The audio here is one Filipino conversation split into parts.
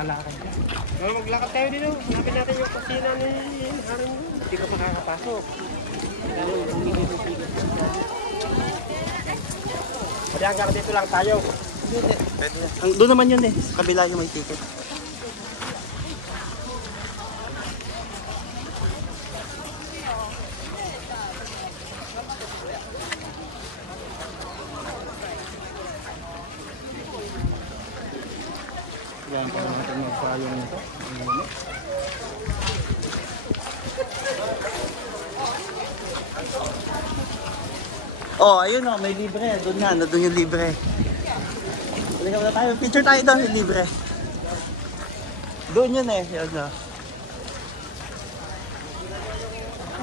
kalakad. Maglakad tayo dito. Hanapin natin yung kusina ni Haring. Hindi ka makakapasok. Pwede hanggang dito lang tayo. Pwede. Doon naman yun eh. Sa kabila yung may ticket. Yan pa natin magpayong nito. Oh, ayun oh, may libre. Doon na, doon yung libre. Halika muna tayo. Picture tayo doon, yung libre. Doon yun eh. Yun oh.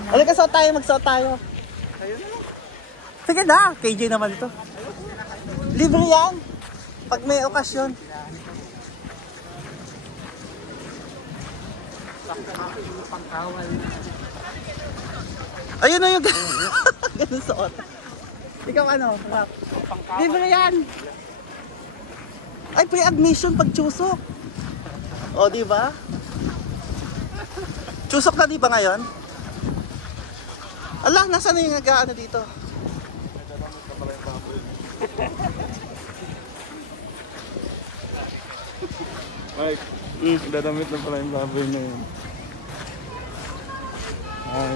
Halika, suot tayo, magsuot tayo. Sige na, KJ naman ito. Libre yan. Pag may okasyon. Ayun na yung ganun suot. Ikaw ano? Libre yan. Ay, pre-admission pag chusok. O, di ba? Chusok na di ba ngayon? Ala, nasa na yung nag-ano dito? Mike, dadamit na pala yung baboy na yun. Ay,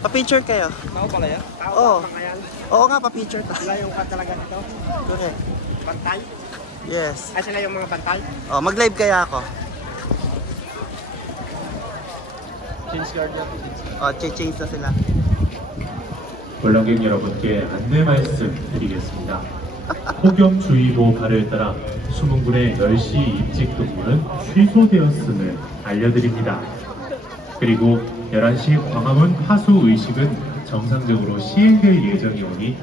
Pa-picture kayo. Tao pala yan? Tao Oo. pala yan? Oo nga, pa-picture ka. Sila yung talaga nito? Correct. Bantay? Yes. Ay, sila yung mga bantay? Oh, mag-live kaya ako. change card na. Oh, change na sila. 관람객 여러분께 안내 말씀 드리겠습니다. 폭염주의보 발효에 따라 수문군의 10시 입직 근무는 취소되었음을 알려드립니다. 그리고 11시 광화문 하수 의식은 정상적으로 시행될 예정이 오니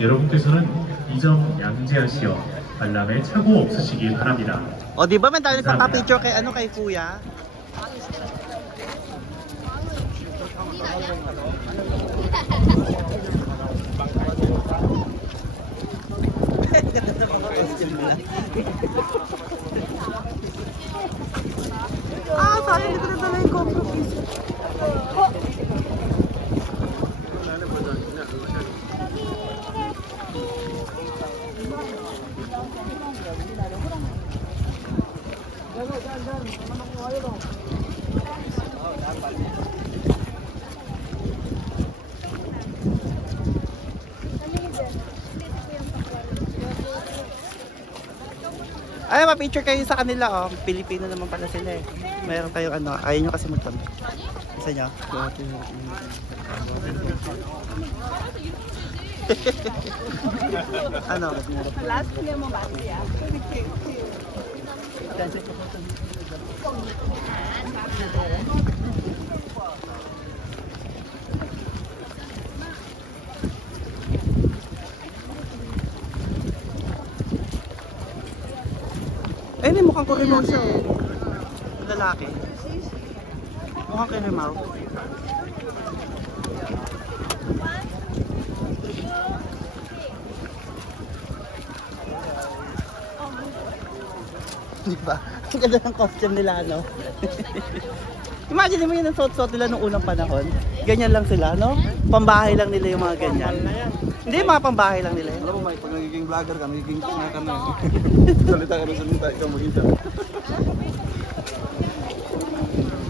여러분께서는 이 점 양지하시어 관람에 착오 없으시기 바랍니다. O, di ba man tayo nagpapapicture kay ano, kay kuya? Ah, sayang dito na dala yung GoPro, please. Ay, ma-picture kayo sa kanila, oh. Pilipino naman pala sila eh. Mayroon tayong ano, ayaw nyo kasi magtanong. Isa nyo? Ano? Last nila mo ba siya? Eh, hindi mukhang kurimaw siya. Lalaki. Mukhang kurimaw. Diba? Ang ganda ng costume nila, no? Imagine mo yun ang suot-suot nila nung unang panahon. Ganyan lang sila, no? Pambahay lang nila yung mga ganyan. Hindi, mga pambahay lang nila yun. Alam mo Mike, pag nagiging vlogger ka, nagiging kina ka na. Salita ka na salita, ikaw mag-isa.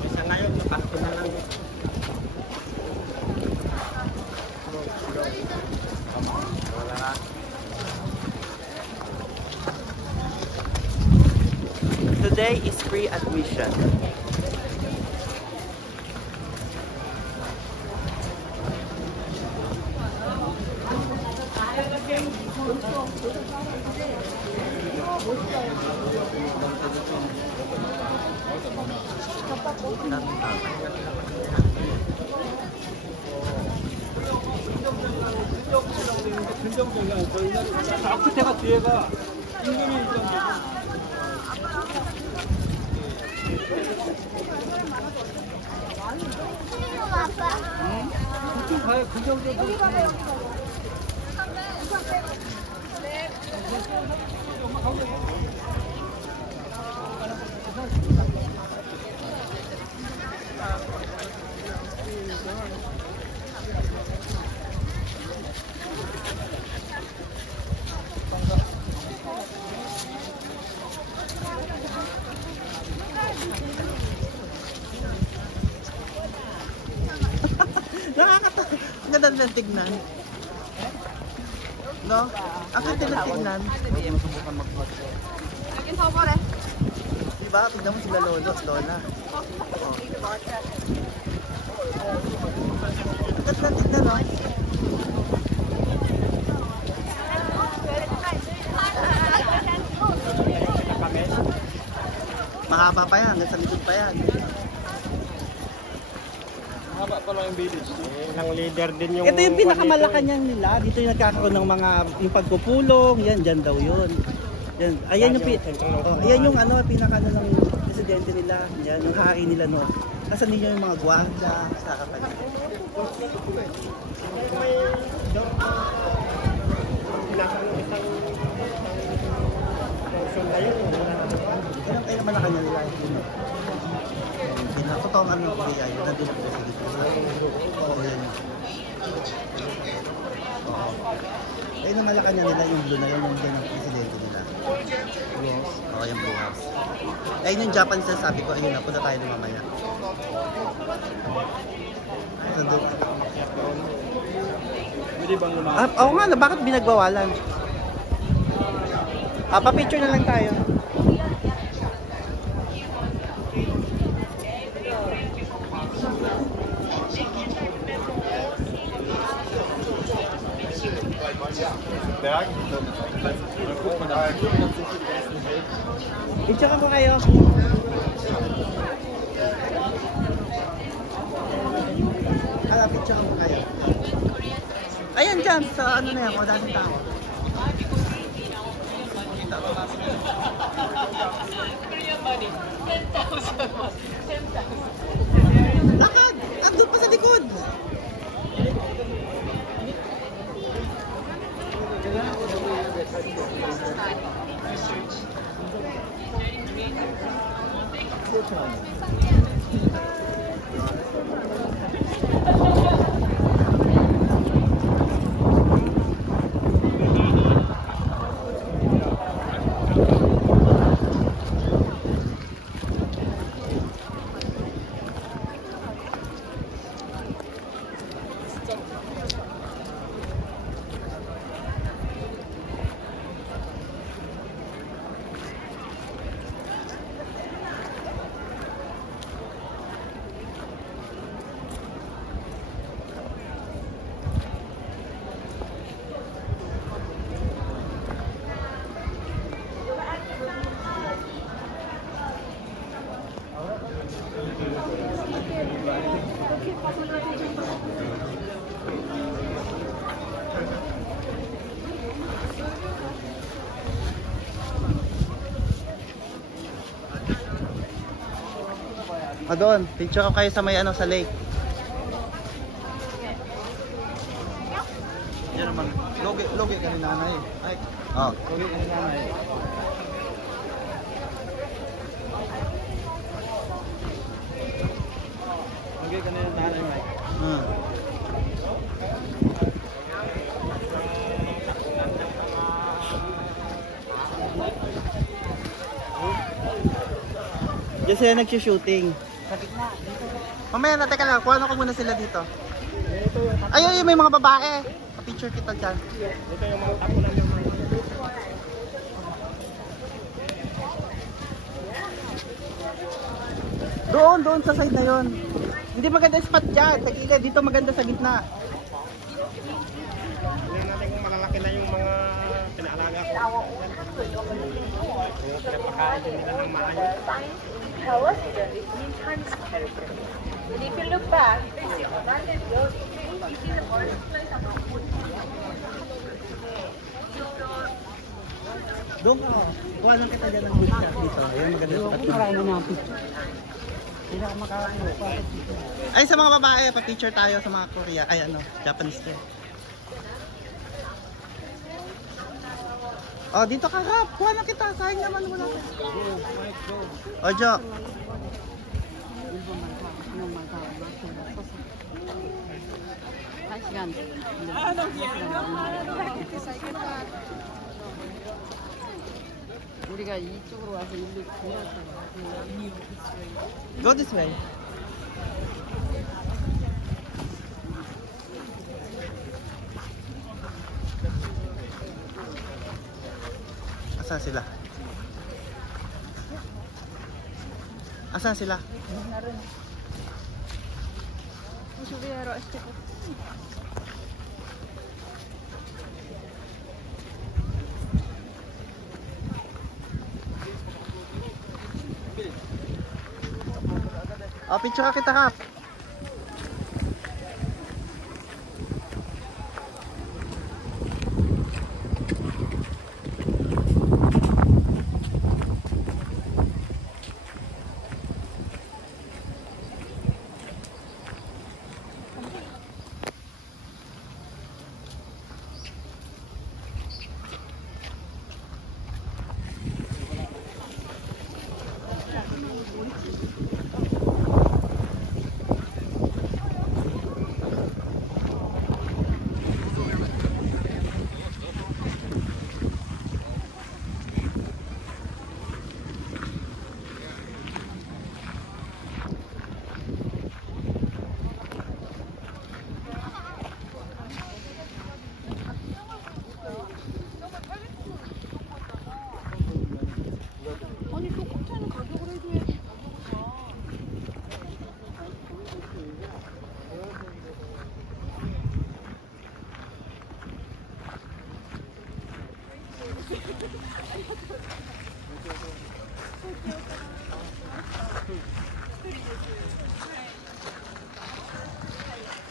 Isa ngayon, napasok na lang. Today is free admission. 앞끝에가 뒤에가 임금이 있던 데. 그쪽 가요, 긍정적으로. nilang tignan. No? Ang cute nilang tignan. Diba? Tignan mo sila lolo at lola. Ang ganda tignan, no? Mahaba pa yan, hanggang sa likod pa yan. Haba pa lang yung village. Ilang leader din yung... Ito yung pinakamalacanang nila. Dito yung nagkakaroon ng mga yung pagpupulong. Yan, dyan daw yun. Yan. Ayan yung, ayan yung ano, pinaka ng presidente nila. Yan, yung hari nila no. Nasa ninyo yung mga gwardiya sa kapatid. May isang portion na yun. Yan ang pinakamalacanang nila. Totoo ang ano kaya yun. Nandun ang presidente nila. Oo, yan. Oo. Ayun ang Malacanang nila, yung blue na yun, yung dyan ang presidente nila. Oo, yung blue house. Ayun yung Japan sa sabi ko, ayun na, punta tayo na mamaya. So, doon. Pwede bang lumaki? Oo nga, bakit binagbawalan? Pa-picture na lang tayo. Picture ko kayo. Picture ko kayo. Ayan dyan, sa ano na yan, kung daming tao. Lakad! Andun pa sa likod! Doon, picture ko kayo sa may ano sa lake. Yan naman. Logi ka ni nanay. Ay, Oh. logi ka ni nanay. Logi ka ni nanay, Mike. Diyan sila nag-shooting. Mamaya na, teka lang, kuha ko muna sila dito. Ayun, may mga babae. Pa-picture kita dyan. Ito yung mga tapunan yung mga... Doon sa side na yon. Hindi maganda spot dyan. Sa gilid, dito maganda sa gitna. Tignan natin kung malalaki na yung mga pinaalaga ko. Yung pinapakain din nila ng maayos. Tell us that it means times character. And if you look back, you can see abandoned buildings. You see the forest place about wood. Doon ka, kuha lang kita dyan ng good shot dito. Ayun, maganda spot dyan. Marami na picture. Hindi ako makakakuha. Ay, sa mga babae, pa-picture tayo sa mga Korea. Ay, ano, Japanese din. Oh, dito ka rap. Kuha lang kita. Sayang naman wala ka. Ojo. 우리가 이쪽으로 와서 일로 돌아서 Go this way. Asan sila? Asan sila? Oh, picture ka kita, Kap.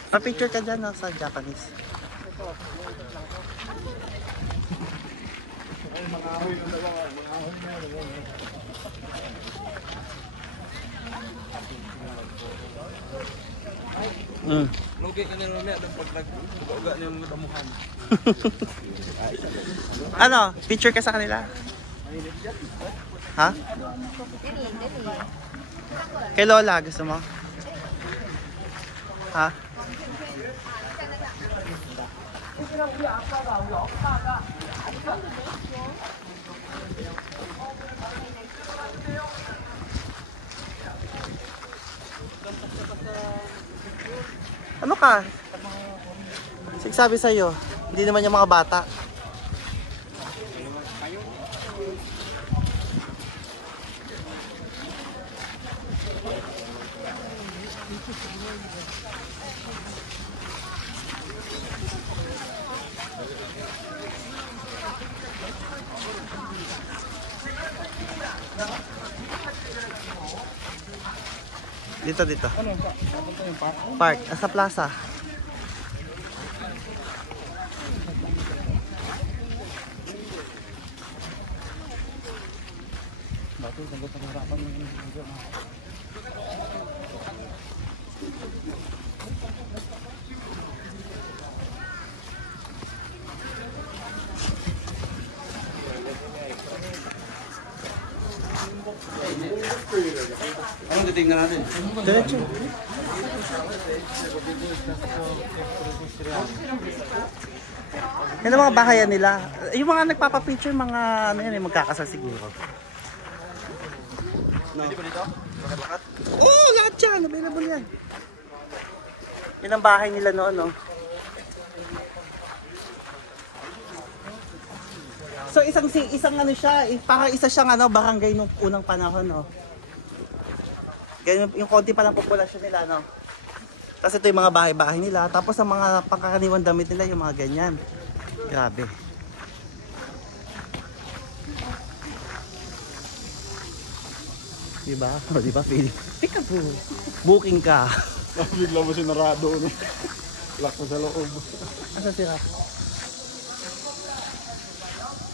Pa-picture ka dyan, no, sa Japanese. Lugi ka nila ulit ang pag-uga niya mga damuhan. Ano? Picture ka sa kanila? Ha? Kay Lola, gusto mo? Ha? Ano ka? Sigsabi sa'yo, hindi naman yung mga bata. Dito. Park, sa plaza. Anong titingnan natin? Diretso. Yan ang mga bahayan nila. Yung mga nagpapapicture, mga ano yan, magkakasal siguro. Hindi ba dito? Lakat-lakat? Oo, lahat yan. Available yan. Yan ang bahay nila noon, no? So isang ano siya, parang isa siyang ano, barangay nung unang panahon, no? Ganyan, yung konti pa lang populasyon nila, no? Tapos ito yung mga bahay-bahay nila. Tapos ang mga pangkaraniwang damit nila, yung mga ganyan. Grabe. Diba? O, diba, Philip? Tika po. Booking ka. Bigla mo sinarado. Lock mo sa loob. Asa sira?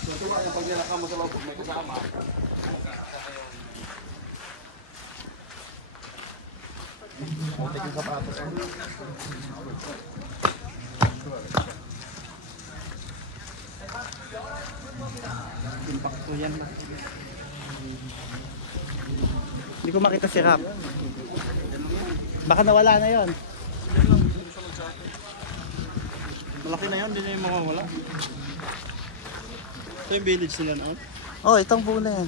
Ito ba, pag nilaka mo sa loob, may kasama. Putik yung sapatos. Impacto yan. Hindi ko makita si Rap. Baka nawala na yon. Malaki na yun, hindi na yung mawawala. Ito yung village nila noon. Oh, itong buo na yan.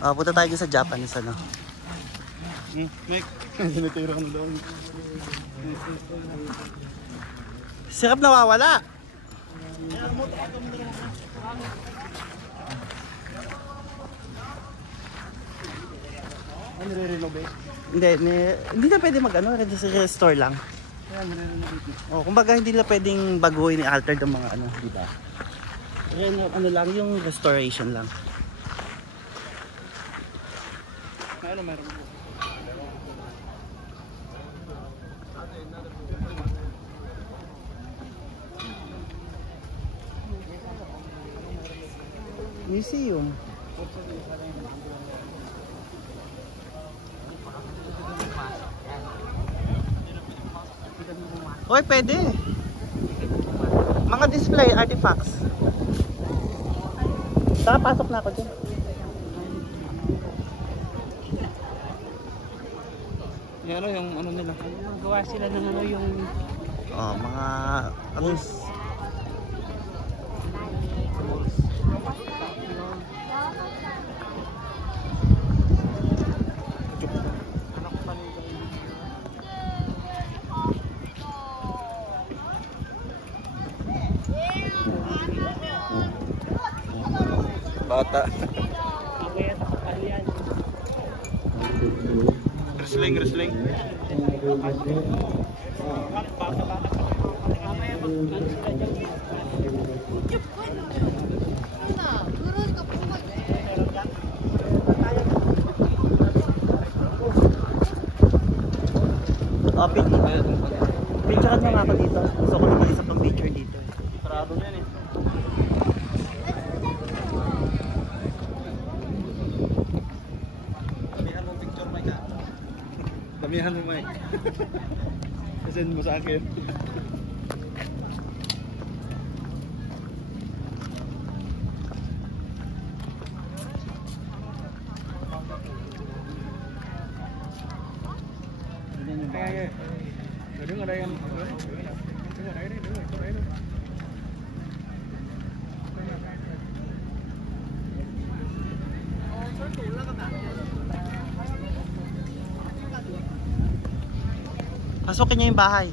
Punta tayo sa Japanese, ano? Mike, sinitira mo doon. Si Rap nawawala. Ano re-renovate? Hindi na pwede mag-ano, restore lang. Kaya re-renovate. Oh, kumbaga hindi na pwedeng baguhin ni alter ng mga ano, di ba? Yan yung ano lang, yung restoration lang. Ano meron? Museum. Oy, pwede. Mga display artifacts. Tara, pasok na ako dyan. Yan ano yung ano nila. Gawa sila ng ano yung Oh, mga rules. Bata. Wrestling. Oh, picturean mo nga ako dito. Gusto ko naman isa pang picture dito. Sarado na yan eh. Damihan mo picture, Mike. Damihan mo, Mike. Send mo sa akin. Kaya đứng ở đây em. Đứng ở đấy đấy, đứng ở chỗ đấy luôn. Pasukin niya yung bahay.